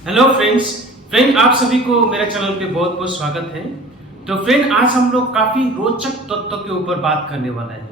Hello friend आप सभी को मेरे चैनल पे बहुत बहुत स्वागत है। तो फ्रेंड आज हम लोग काफी रोचक तथ्यों के ऊपर बात करने वाला है।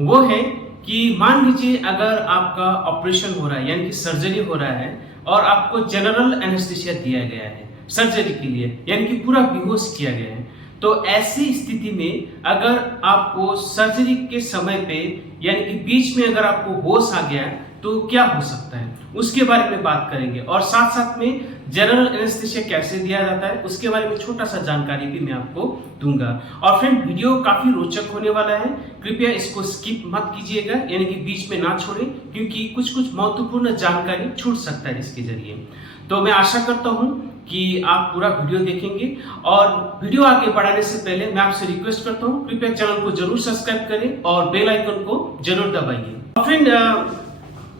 वो है कि मान लीजिए अगर आपका ऑपरेशन हो रहा है यानी कि सर्जरी हो रहा है और आपको जनरल एनेस्थीसिया दिया गया है सर्जरी के लिए यानी कि पूरा बेहोश किया गया है। तो ऐसी स्थिति में अगर आपको सर्जरी के समय पे यानी कि बीच में अगर आपको होश आ गया तो क्या हो सकता है उसके बारे में बात करेंगे और साथ साथ में जनरल एनेस्थीसिया कैसे दिया जाता है उसके बारे में छोटा सा जानकारी भी मैं आपको दूंगा। और फ्रेंड वीडियो काफी रोचक होने वाला है, कृपया इसको स्किप मत कीजिएगा यानी कि बीच में ना छोड़ें क्योंकि कुछ महत्वपूर्ण जानकारी छूट सकता है इसके जरिए। तो मैं आशा करता हूं कि आप पूरा वीडियो देखेंगे और वीडियो आगे बढ़ाने से पहले मैं आपसे रिक्वेस्ट करता हूं कृपया चैनल को जरूर सब्सक्राइब करें और बेल आइकन को जरूर दबाइए। फ्रेंड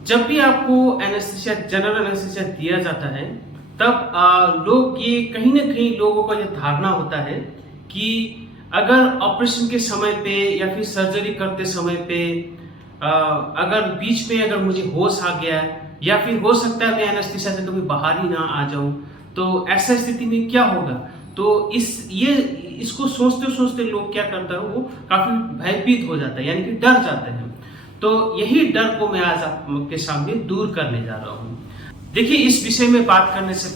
जब भी आपको एनेस्थीसिया जनरल एनेस्थीसिया दिया जाता है तब लोग ये कहीं ना कहीं लोगों का ये धारणा होता है कि अगर ऑपरेशन के समय पे या फिर सर्जरी करते समय पे अगर बीच में अगर मुझे होश आ गया या फिर हो सकता है मैं एनेस्थीसिया से कभी बाहर ही ना आ जाऊं तो ऐसा स्थिति में क्या होगा। तो इसको सोचते सोचते लोग क्या करता है वो काफी भयभीत हो जाता है यानी कि डर जाते हैं। तो यही डर को मैं आज आपके सामने दूर करने जा रहा हूँ। देखिए इस विषय में बात करने से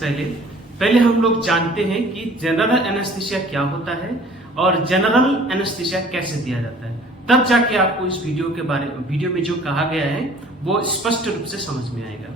पहले हम लोग जानते हैं कि जनरल एनेस्थीसिया क्या होता है और जनरल एनेस्थीसिया कैसे दिया जाता है, तब जाके आपको इस वीडियो में जो कहा गया है वो स्पष्ट रूप से समझ में आएगा।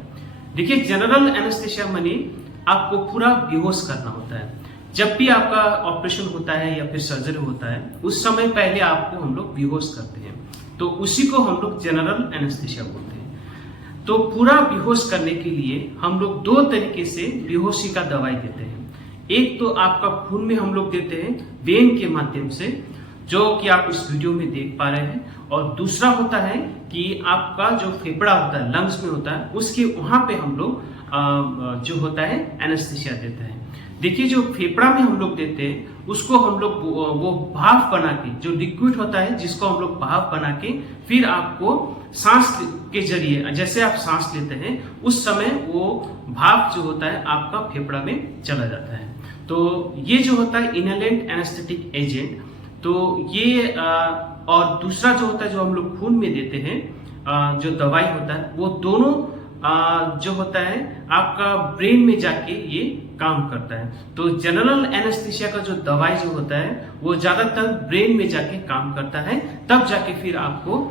देखिए जनरल एनेस्थीसिया माने आपको पूरा बेहोश करना होता है। जब भी आपका ऑपरेशन होता है या फिर सर्जरी होता है उस समय पहले आपको हम लोग बेहोश करते हैं तो उसी को हम लोग जनरल एनेस्थीसिया बोलते हैं। तो पूरा बेहोश करने के लिए हम लोग दो तरीके से बेहोशी का दवाई देते हैं। एक तो आपका खून में हम लोग देते हैं वेन के माध्यम से जो कि आप इस वीडियो में देख पा रहे हैं, और दूसरा होता है कि आपका जो फेफड़ा होता है लंग्स में होता है उसके वहां पे हम लोग जो होता है एनेस्थीसिया देते हैं। देखिए जो फेफड़ा में हम लोग देते हैं उसको हम लोग वो भाप बना के जो लिक्विड होता है जिसको हम लोग भाप बना के फिर आपको सांस के जरिए जैसे आप सांस लेते हैं उस समय वो भाप जो होता है आपका फेफड़ा में चला जाता है। तो ये जो होता है इनहेलेंट एनेस्थेटिक एजेंट। तो ये और दूसरा जो होता है जो हम लोग खून में देते हैं जो दवाई होता है वो दोनों जो होता है आपका ब्रेन में जाके ये काम करता है। तो जनरल एनेस्थीसिया का जो दवाई जो होता है वो ज्यादातर ब्रेन में जाके काम करता है, तब जाके फिर आपको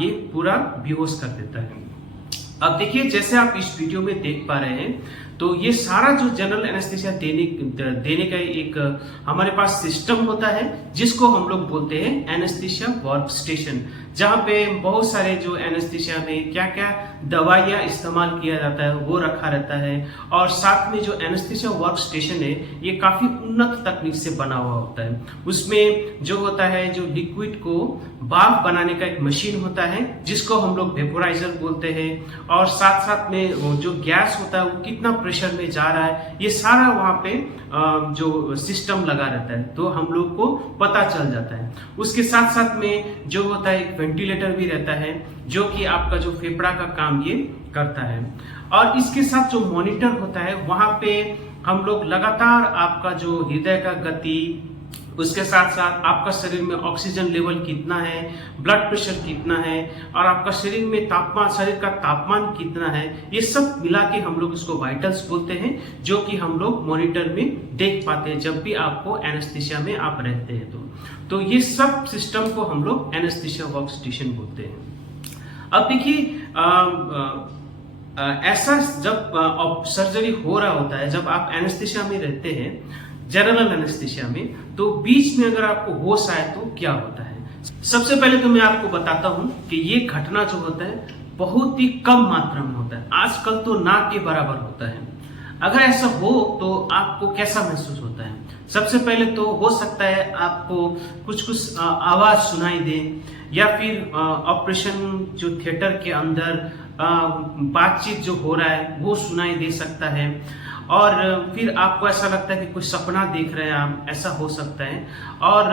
ये पूरा बेहोश कर देता है। अब देखिए जैसे आप इस वीडियो में देख पा रहे हैं तो ये सारा जो जनरल एनेस्थीसिया देने का एक हमारे पास सिस्टम होता है जिसको हम लोग बोलते हैं एनेस्थीसिया वर्क स्टेशन, जहाँ पे बहुत सारे जो एनेस्थीसिया में क्या क्या दवाइयाँ इस्तेमाल किया जाता है वो रखा रहता है। और साथ में जो एनेस्थीसिया वर्क स्टेशन है ये काफी उन्नत तकनीक से बना हुआ होता है। उसमें जो होता है जो लिक्विड को भाप बनाने का एक मशीन होता है जिसको हम लोग वेपोराइजर बोलते हैं, और साथ साथ में जो गैस होता है वो कितना प्रेशर में जा रहा है ये सारा वहाँ पे जो सिस्टम लगा रहता है तो हम लोग को पता चल जाता है। उसके साथ साथ में जो होता है एक वेंटिलेटर भी रहता है जो कि आपका जो फेफड़ा का काम ये करता है। और इसके साथ जो मॉनिटर होता है वहाँ पे हम लोग लगातार आपका जो हृदय का गति, उसके साथ साथ आपका शरीर में ऑक्सीजन लेवल कितना है, ब्लड प्रेशर कितना है और आपका शरीर में तापमान, शरीर का तापमान कितना है, ये सब मिला के हम लोग इसको वाइटल्स बोलते हैं जो कि हम लोग मॉनिटर में देख पाते हैं जब भी आपको एनेस्थीसिया में आप रहते हैं। तो ये सब सिस्टम को हम लोग एनेस्थीसिया वर्क स्टेशन बोलते हैं। अब देखिए ऐसा जब सर्जरी हो रहा होता है, जब आप एनेस्थीसिया में रहते हैं जनरल एनेस्थीसिया में, तो बीच में अगर आपको होश आए तो क्या होता है। सबसे पहले तो मैं आपको बताता हूं कि ये घटना जो होता है बहुत ही कम मात्रा में होता है, आजकल तो ना के बराबर होता है। अगर ऐसा हो तो आपको कैसा महसूस होता है। सबसे पहले तो हो सकता है आपको कुछ आवाज सुनाई दे या फिर ऑपरेशन जो थिएटर के अंदर बातचीत जो हो रहा है वो सुनाई दे सकता है, और फिर आपको ऐसा लगता है कि कुछ सपना देख रहे हैं आप, ऐसा हो सकता है। और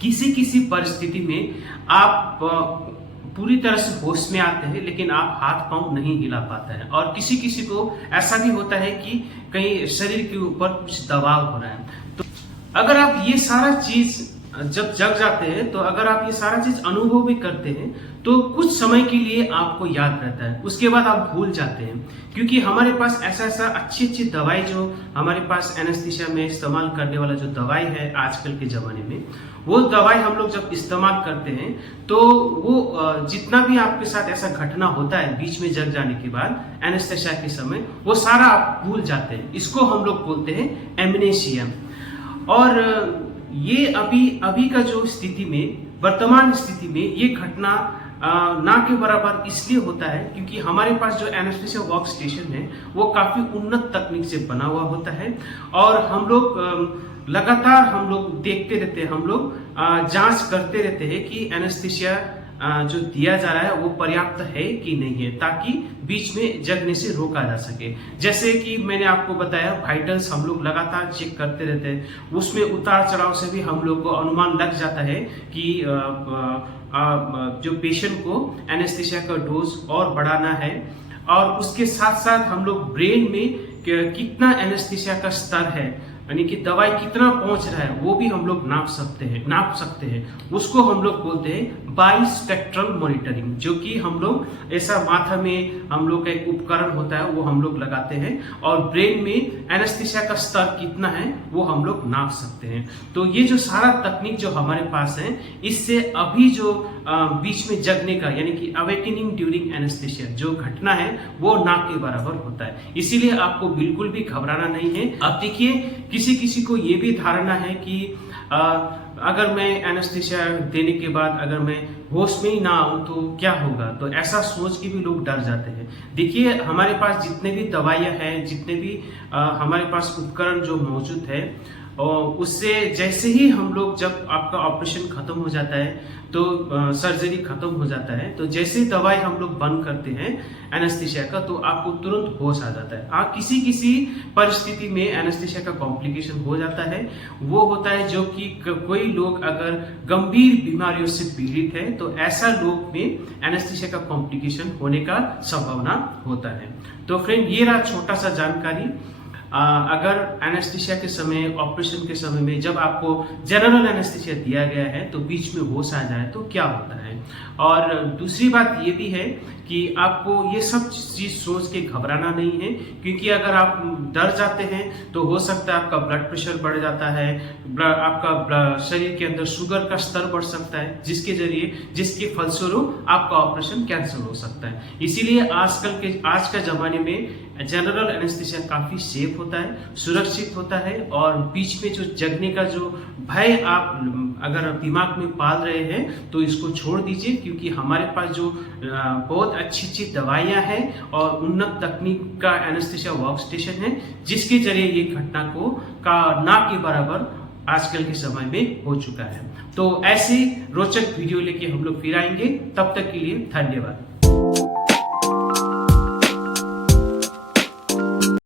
किसी किसी परिस्थिति में आप पूरी तरह से होश में आते हैं, लेकिन आप हाथ पांव नहीं हिला पाते हैं। और किसी किसी को ऐसा भी होता है कि कहीं शरीर के ऊपर कुछ दबाव हो रहा है। तो अगर आप ये सारा चीज जब जग जाते हैं, तो अगर आप ये सारा चीज अनुभव भी करते हैं तो कुछ समय के लिए आपको याद रहता है, उसके बाद आप भूल जाते हैं। क्योंकि हमारे पास ऐसा अच्छी अच्छी दवाई जो हमारे पास एनेस्थीसिया में इस्तेमाल करने वाला जो दवाई है आजकल के ज़माने में, वो दवाई हम लोग जब इस्तेमाल करते हैं तो वो जितना भी आपके साथ ऐसा घटना होता है बीच में जग जाने के बाद एनेस्थीसिया के समय, वो सारा आप भूल जाते हैं। इसको हम लोग बोलते हैं एमनेशिया। और ये अभी का जो स्थिति में, वर्तमान स्थिति में ये घटना ना के बराबर इसलिए होता है क्योंकि हमारे पास जो एनेस्थीसिया वर्क स्टेशन है वो काफी उन्नत तकनीक से बना हुआ होता है। और हम लोग लगातार हम लोग देखते रहते हैं, हम लोग जांच करते रहते हैं कि एनेस्थीसिया जो दिया जा रहा है वो पर्याप्त है कि नहीं है, ताकि बीच में जगने से रोका जा सके। जैसे कि मैंने आपको बताया, वाइटल्स हम लोग लगातार चेक करते रहते हैं, उसमें उतार चढ़ाव से भी हम लोग को अनुमान लग जाता है कि जो पेशेंट को एनेस्थीसिया का डोज और बढ़ाना है। और उसके साथ साथ हम लोग ब्रेन में कितना एनेस्थीसिया का स्तर है, यानी कि दवाई कितना पहुंच रहा है, वो भी हम लोग नाप सकते हैं। उसको हम लोग बोलते हैं बाई स्पेक्ट्रल मॉनिटरिंग, जो कि हम लोग ऐसा माथा में हम लोग का एक उपकरण होता है वो हम लोग लगाते हैं और ब्रेन में एनेस्थीसिया का स्तर कितना है वो हम लोग नाप सकते हैं। तो ये जो सारा तकनीक जो हमारे पास है, इससे अभी जो बीच में जगने का, यानी कि अवेकनिंग ड्यूरिंग एनेस्थीसिया जो घटना है वो ना के बराबर होता है। इसीलिए आपको बिल्कुल भी घबराना नहीं है। अब देखिए, किसी को ये भी धारणा है कि अगर मैं एनेस्थीसिया देने के बाद अगर मैं होश में ही ना आऊं तो क्या होगा, तो ऐसा सोच के भी लोग डर जाते हैं। देखिए, हमारे पास जितने भी दवाइयां हैं, जितने भी हमारे पास उपकरण जो मौजूद है, और उससे जैसे ही हम लोग, जब आपका ऑपरेशन खत्म हो जाता है तो सर्जरी खत्म हो जाता है, तो जैसे दवाई हम लोग बंद करते हैं एनेस्थीसिया का, तो आपको तुरंत होश आ जाता है। किसी परिस्थिति में एनेस्थीसिया का कॉम्प्लिकेशन हो जाता है, वो होता है जो कि कोई लोग अगर गंभीर बीमारियों से पीड़ित है तो ऐसा लोग में एनेस्थीसिया का कॉम्प्लिकेशन होने का संभावना होता है। तो फ्रेंड, ये रहा छोटा सा जानकारी। अगर एनेस्थीसिया के समय, ऑपरेशन के समय में जब आपको जनरल एनेस्थीसिया दिया गया है तो बीच में होश आ जाए तो क्या होता है। और दूसरी बात ये भी है कि आपको ये सब चीज सोच के घबराना नहीं है, क्योंकि अगर आप डर जाते हैं तो हो सकता है आपका ब्लड प्रेशर बढ़ जाता है, आपका शरीर के अंदर शुगर का स्तर बढ़ सकता है, जिसके फलस्वरूप आपका ऑपरेशन कैंसिल हो सकता है। इसीलिए आज का जमाने में जनरल एनेस्थीसिया काफी सेफ होता है, सुरक्षित होता है। और बीच में जो जगने का जो भय आप अगर दिमाग में पाल रहे हैं तो इसको छोड़ दीजिए, क्योंकि हमारे पास जो बहुत अच्छी दवाइयां हैं और उन्नत तकनीक का एनेस्थीसिया वर्क स्टेशन है, जिसके जरिए ये घटना का ना के बराबर आजकल के समय में हो चुका है। तो ऐसे रोचक वीडियो लेके हम लोग फिर आएंगे, तब तक के लिए धन्यवाद।